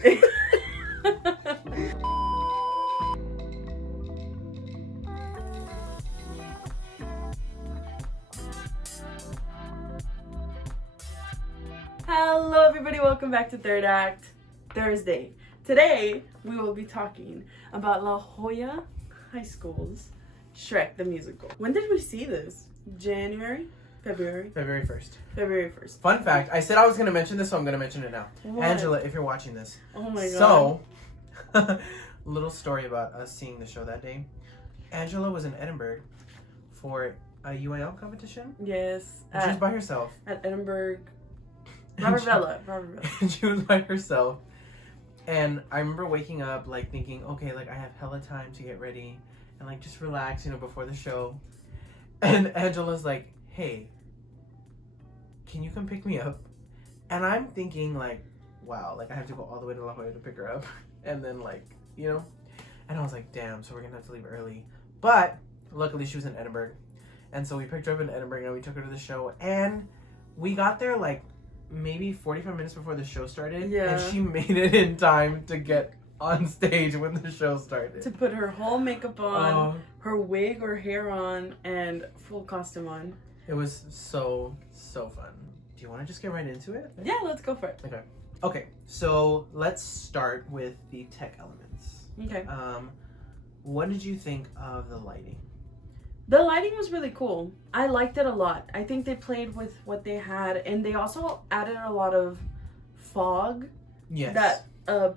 Hello everybody, welcome back to Third Act Thursday. Today we will be talking about La Joya High School's SHREK the musical. When did we see this? January? February? February 1st. February 1st. Fun fact, I said I was going to mention this, so I'm going to mention it now. What? Angela, if you're watching this. Oh my god. So, little story about us seeing the show that day. Angela was in Edinburgh for a UIL competition. Yes. She was by herself. At Edinburgh. Robert Vella. And she was by herself. And I remember waking up, like, thinking, okay, like, I have hella time to get ready and, like, just relax, you know, before the show. And Angela's like, hey, can you come pick me up? And I'm thinking, like, wow, like, I have to go all the way to La Joya to pick her up. And then, like, you know? And I was like, damn, so we're going to have to leave early. But luckily she was in Edinburgh. And so we picked her up in Edinburgh and we took her to the show. And we got there, like, maybe 45 minutes before the show started. Yeah. And she made it in time to get on stage when the show started. To put her whole makeup on, her wig or hair on, and full costume on. It was so fun. Do you want to just get right into it? Yeah, let's go for it. Okay, so let's start with the tech elements. Okay. What did you think of the lighting? The lighting was really cool. I liked it a lot. I think they played with what they had, and they also added a lot of fog. Yes. That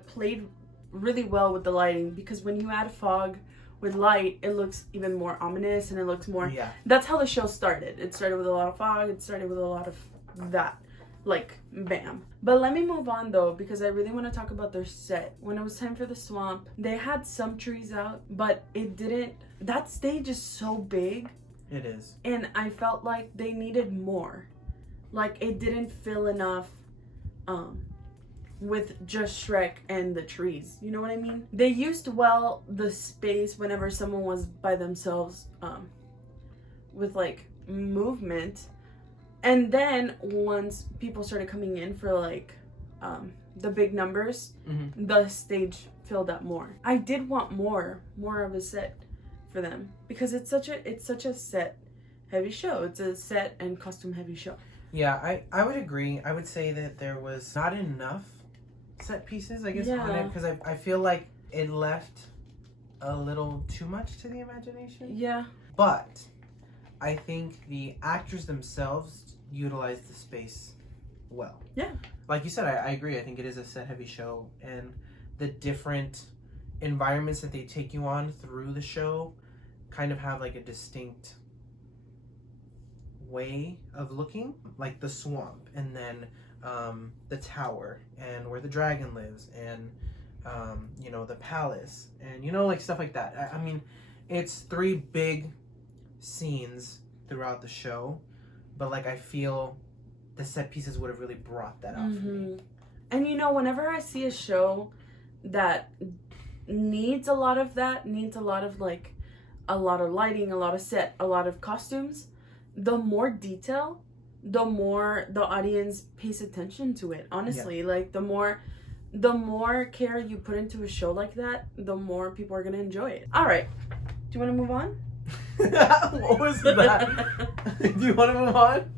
played really well with the lighting, because when you add fog with light, it looks even more ominous and it looks more... Yeah. That's how the show started. It started with a lot of fog. It started with a lot of that. Like, bam. But let me move on, though, because I really want to talk about their set. When it was time for the swamp, they had some trees out, but it didn't... That stage is so big. It is. And I felt like they needed more. Like, it didn't fill enough with just SHREK and the trees. You know what I mean? They used well the space whenever someone was by themselves with, like, movement. And then once people started coming in for, like, the big numbers, the stage filled up more. I did want more of a set for them, because it's such a set heavy show. It's a set and costume heavy show. Yeah, I would agree. I would say that there was not enough set pieces, I guess, on it, because I feel like it left a little too much to the imagination. Yeah. But I think the actors themselves utilized the space well. Yeah. Like you said, I agree. I think it is a set heavy show, and the different environments that they take you on through the show kind of have like a distinct way of looking, like the swamp, and then the tower, and where the dragon lives, and you know, the palace, and you know, like stuff like that. I mean, it's 3 big scenes throughout the show, but like I feel the set pieces would have really brought that out for me. And you know, whenever I see a show that needs a lot of that, needs a lot of like a lot of lighting, a lot of set, a lot of costumes, the more detail, the more the audience pays attention to it. Honestly, like the more care you put into a show like that, the more people are gonna enjoy it. All right, do you want to move on? What was that? Do you want to move on?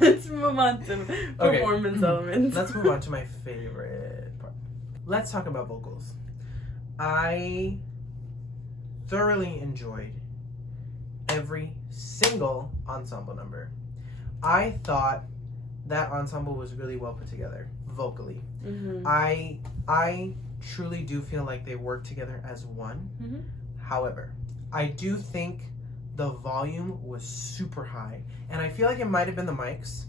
Let's move on to performance elements. Let's move on to my favorite part. Let's talk about vocals. I thoroughly enjoyed every single ensemble number. I thought that ensemble was really well put together vocally. I truly do feel like they work together as one. However, I do think the volume was super high, and I feel like it might have been the mics,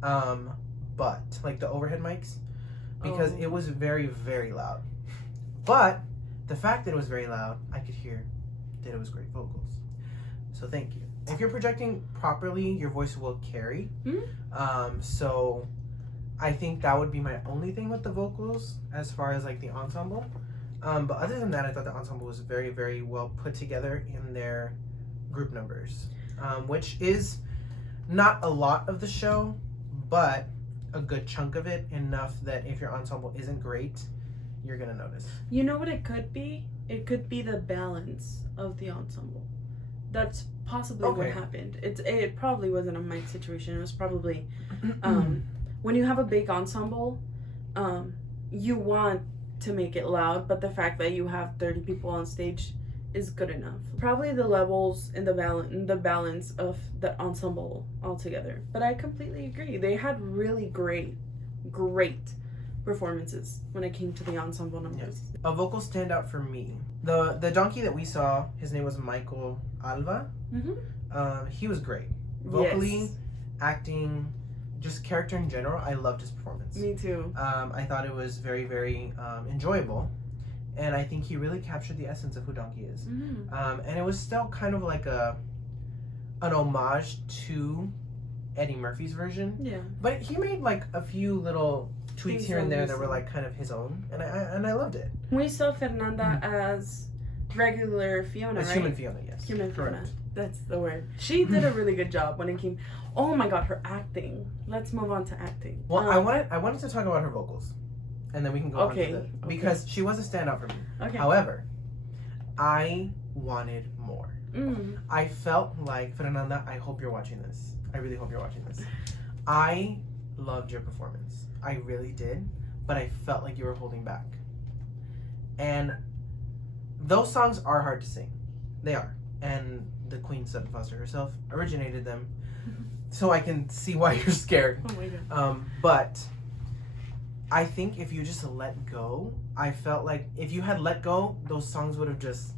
but like the overhead mics, because it was very, very loud. But the fact that it was very loud, I could hear that it was great vocals. So thank you. If you're projecting properly, your voice will carry. So I think that would be my only thing with the vocals as far as like the ensemble. But other than that, I thought the ensemble was very, very well put together in their group numbers, which is not a lot of the show, but a good chunk of it, enough that if your ensemble isn't great, you're gonna notice. You know what it could be? It could be the balance of the ensemble. That's possibly what happened. It probably wasn't a mic situation. It was probably when you have a big ensemble, you want to make it loud, but the fact that you have 30 people on stage is good enough. Probably the levels and the balance of the ensemble altogether. But I completely agree. They had really great performances when it came to the ensemble numbers. Yes. A vocal standout for me. The donkey that we saw, his name was Michael Alva. He was great. Vocally, acting, just character in general, I loved his performance. Me too. I thought it was very, very enjoyable. And I think he really captured the essence of who Donkey is. And it was still kind of like an homage to Eddie Murphy's version. Yeah. But he made like a few little tweaks Things here and there that were that like kind of his own. And I loved it. We saw Fernanda as regular Fiona, As right? human Fiona, yes. Human Fiona. Correct. That's the word. She did a really good job when it came. Oh my god, her acting. Let's move on to acting. Well, I wanted to talk about her vocals. And then we can go on to the... Because she was a standout for me. Okay. However, I wanted more. I felt like, Fernanda, I hope you're watching this. I really hope you're watching this. I loved your performance. I really did. But I felt like you were holding back. And those songs are hard to sing. They are. And the Queen Sutton Foster herself originated them. So I can see why you're scared. Oh my god. But I think if you just let go, I felt like if you had let go, those songs would have just...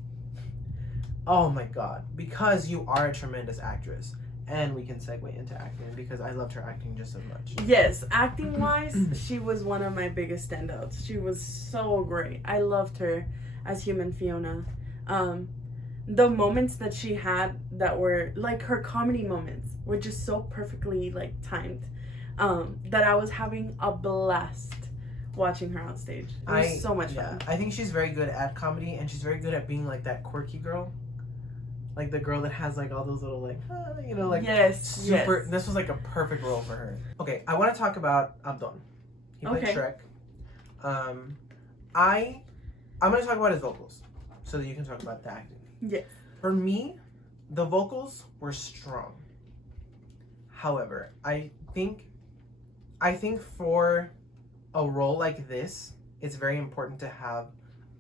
Oh my god. Because you are a tremendous actress. And we can segue into acting because I loved her acting just as much. Yes, acting wise, she was one of my biggest standouts. She was so great. I loved her as human Fiona. The moments that she had that were like her comedy moments were just so perfectly like timed that I was having a blast watching her on stage. It was so much fun. I think she's very good at comedy and she's very good at being like that quirky girl. Like the girl that has like all those little like, you know, like super. Yes. This was like a perfect role for her. Okay, I want to talk about Abdon. He played SHREK. I'm going to talk about his vocals so that you can talk about the acting. Yes. For me, the vocals were strong. However, I think for a role like this, it's very important to have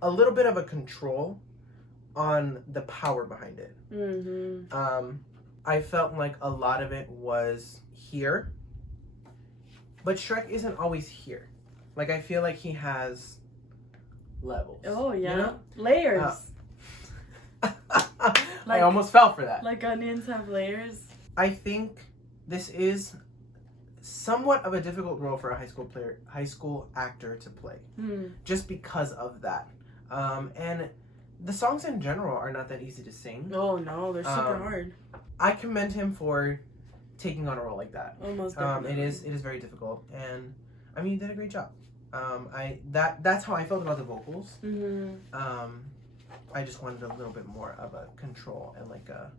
a little bit of a control on the power behind it. I felt like a lot of it was here, but SHREK isn't always here. Like I feel like he has levels. Oh yeah, you know? layers. I almost fell for that. Like onions have layers. I think this is somewhat of a difficult role for a high school actor to play, just because of that. And the songs in general are not that easy to sing. Oh no, they're super hard. I commend him for taking on a role like that. Almost definitely. It is very difficult, and I mean, you did a great job. That's how I felt about the vocals. I just wanted a little bit more of a control and like a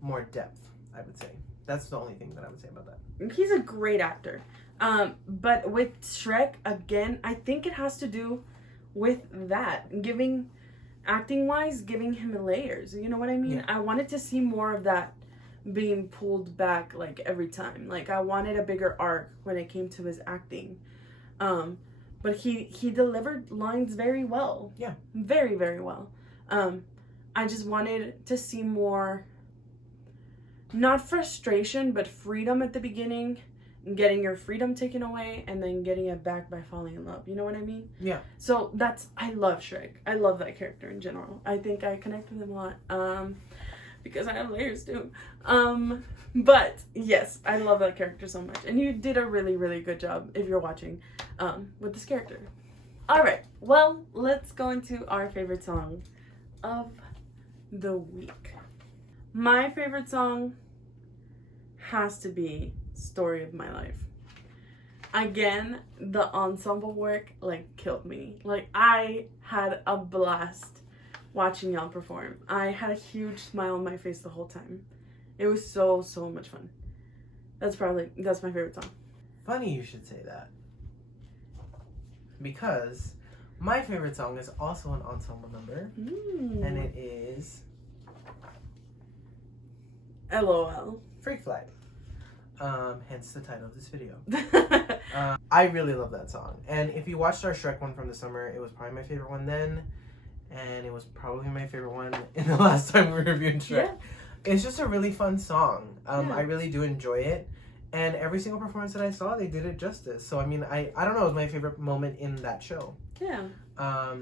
more depth, I would say. That's the only thing that I would say about that. He's a great actor. But with SHREK, again, I think it has to do with that. Acting-wise, giving him layers. You know what I mean? Yeah. I wanted to see more of that being pulled back, like, every time. Like, I wanted a bigger arc when it came to his acting. But he delivered lines very well. Yeah. Very, very well. I just wanted to see more, not frustration, but freedom at the beginning, getting your freedom taken away, and then getting it back by falling in love. You know what I mean? Yeah. So I love SHREK. I love that character in general. I think I connect with him a lot, because I have layers too. But yes, I love that character so much. And you did a really, really good job, if you're watching, with this character. Alright, well, let's go into our favorite song of the week. My favorite song has to be Story of My Life. Again, the ensemble work like killed me. Like I had a blast watching y'all perform. I had a huge smile on my face the whole time. It was so much fun. That's my favorite song. Funny you should say that. Because my favorite song is also an ensemble number. And it is... LOL. Freak Flag. Hence the title of this video. I really love that song. And if you watched our SHREK one from the summer, it was probably my favorite one then. And it was probably my favorite one in the last time we reviewed SHREK. Yeah. It's just a really fun song. I really do enjoy it. And every single performance that I saw, they did it justice. So, I mean, I don't know, it was my favorite moment in that show. Yeah. But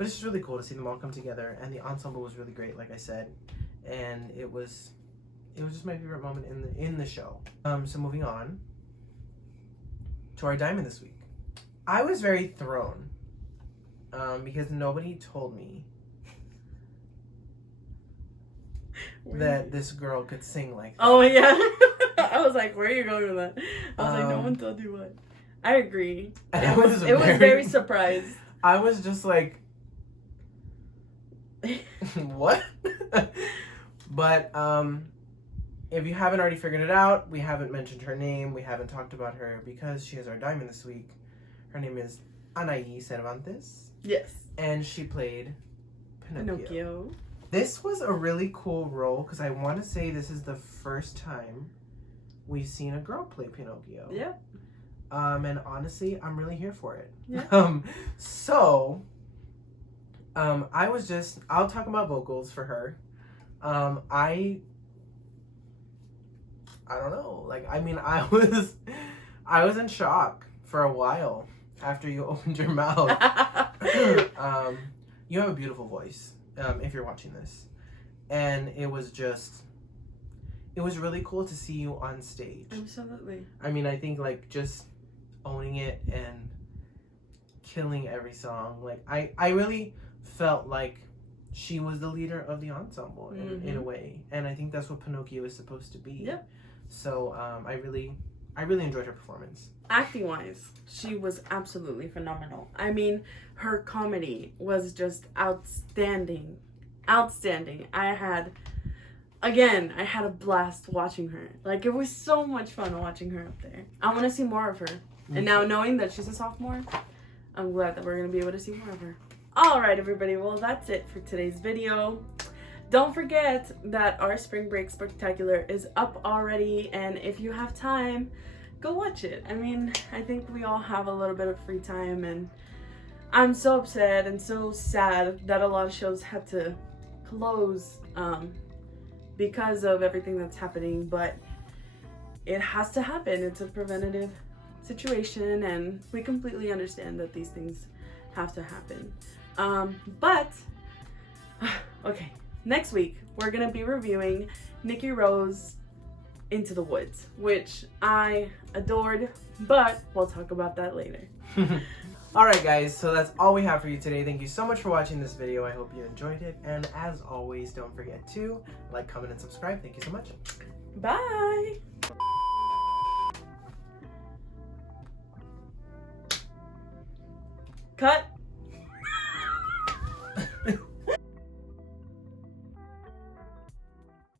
it's just really cool to see them all come together. And the ensemble was really great, like I said. And it was just my favorite moment in the show. So moving on to our diamond this week. I was very thrown because nobody told me that this girl could sing like that. Oh, yeah. I was like, where are you going with that? I was like, no one told you what. I agree. It was very surprised. I was just like, what? But if you haven't already figured it out, we haven't mentioned her name. We haven't talked about her because she is our diamond this week. Her name is Anaí Cervantes. Yes. And she played Pinocchio. This was a really cool role because I want to say this is the first time we've seen a girl play Pinocchio. Yeah. And honestly, I'm really here for it. Yeah. I'll talk about vocals for her. I don't know. Like, I mean, I was in shock for a while after you opened your mouth. You have a beautiful voice, if you're watching this. And it was really cool to see you on stage. Absolutely. I mean, I think, like, just owning it and killing every song. Like, I really felt like she was the leader of the ensemble in a way. And I think that's what Pinocchio is supposed to be. Yep. So, I really enjoyed her performance. Acting wise, she was absolutely phenomenal. I mean, her comedy was just outstanding. Outstanding. I had a blast watching her. Like, it was so much fun watching her up there. I want to see more of her. And now knowing that she's a sophomore, I'm glad that we're going to be able to see more of her. Alright, everybody. Well, that's it for today's video. Don't forget that our Spring Break Spectacular is up already. And if you have time, go watch it. I mean, I think we all have a little bit of free time. And I'm so upset and so sad that a lot of shows had to close because of everything that's happening. But it has to happen. It's a preventative situation, and we completely understand that these things have to happen. Okay, next week we're gonna be reviewing Nikki Rowe's Into the Woods, which I adored, but we'll talk about that later. Alright guys, so that's all we have for you today. Thank you so much for watching this video. I hope you enjoyed it, and as always, don't forget to like, comment, and subscribe. Thank you so much. Bye! Cut!